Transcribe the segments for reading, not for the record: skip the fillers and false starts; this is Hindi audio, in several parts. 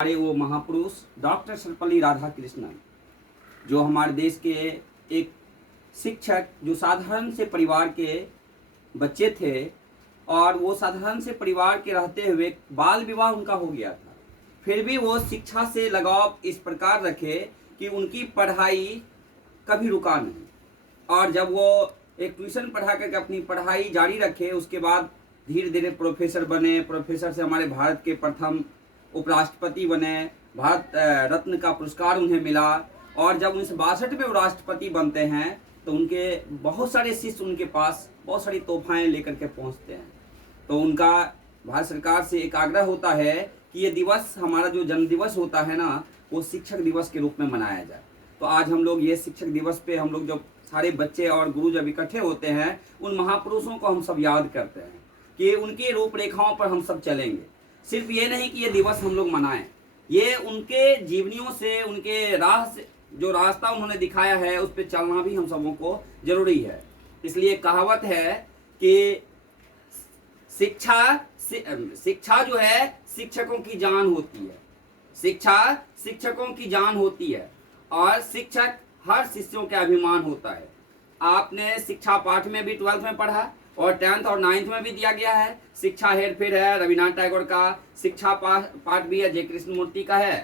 हमारे वो महापुरुष डॉक्टर सर्वपल्ली राधाकृष्णन, जो हमारे देश के एक शिक्षक, जो साधारण से परिवार के बच्चे थे और वो साधारण से परिवार के रहते हुए बाल विवाह उनका हो गया था। फिर भी वो शिक्षा से लगाव इस प्रकार रखे कि उनकी पढ़ाई कभी रुका नहीं, और जब वो एक ट्यूशन पढ़ा करके अपनी पढ़ाई जारी रखे, उसके बाद धीरे धीरे प्रोफेसर बने। प्रोफेसर से हमारे भारत के प्रथम उपराष्ट्रपति बने, भारत रत्न का पुरस्कार उन्हें मिला। और जब 1962 में वो राष्ट्रपति बनते हैं तो उनके बहुत सारे शिष्य उनके पास बहुत सारी तोहफाएं लेकर के पहुंचते हैं। तो उनका भारत सरकार से एक आग्रह होता है कि ये दिवस, हमारा जो जन्म दिवस होता है ना, वो शिक्षक दिवस के रूप में मनाया जाए। तो आज हम लोग ये शिक्षक दिवस पे हम लोग जब सारे बच्चे और गुरु जब इकट्ठे होते हैं, उन महापुरुषों को हम सब याद करते हैं कि उनकी रूपरेखाओं पर हम सब चलेंगे। सिर्फ ये नहीं कि ये दिवस हम लोग मनाएं, ये उनके जीवनियों से, उनके राह से, जो रास्ता उन्होंने दिखाया है, उस पर चलना भी हम सबों को जरूरी है। इसलिए कहावत है कि शिक्षा जो है शिक्षकों की जान होती है। शिक्षा शिक्षकों की जान होती है और शिक्षक हर शिष्यों का अभिमान होता है। आपने शिक्षा पाठ में भी 12th में पढ़ा और 10th और 9th में भी दिया गया है। शिक्षा हेरफेर है रविन्द्रनाथ टैगोर का, शिक्षा पाठ भी है जय कृष्णमूर्ति का है।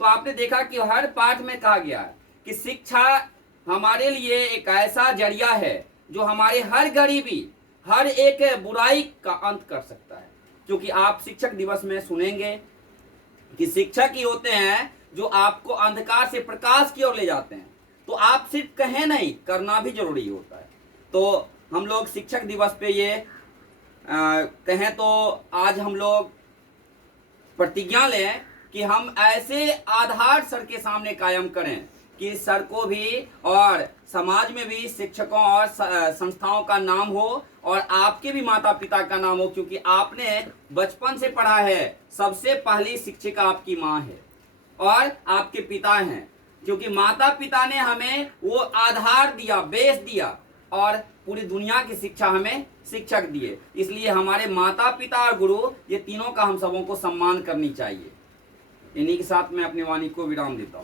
तो आपने देखा कि हर पाठ में कहा गया है कि शिक्षा हमारे लिए एक ऐसा जरिया है जो हमारे हर गरीबी, हर एक बुराई का अंत कर सकता है। क्योंकि आप शिक्षक दिवस में सुनेंगे कि शिक्षक ही होते हैं जो आपको अंधकार से प्रकाश की ओर ले जाते हैं। तो आप सिर्फ कहें नहीं, करना भी जरूरी होता है। तो हम लोग शिक्षक दिवस पे ये कहें तो आज हम लोग प्रतिज्ञा लें कि हम ऐसे आधार सर के सामने कायम करें कि सर को भी और समाज में भी शिक्षकों और संस्थाओं का नाम हो, और आपके भी माता पिता का नाम हो। क्योंकि आपने बचपन से पढ़ा है, सबसे पहली शिक्षिका आपकी माँ है और आपके पिता हैं। क्योंकि माता पिता ने हमें वो आधार दिया, बेस दिया, और पूरी दुनिया की शिक्षा हमें शिक्षक दिए। इसलिए हमारे माता पिता और गुरु, ये तीनों का हम सबों को सम्मान करनी चाहिए। इन्हीं के साथ मैं अपनी वाणी को विराम देता हूँ।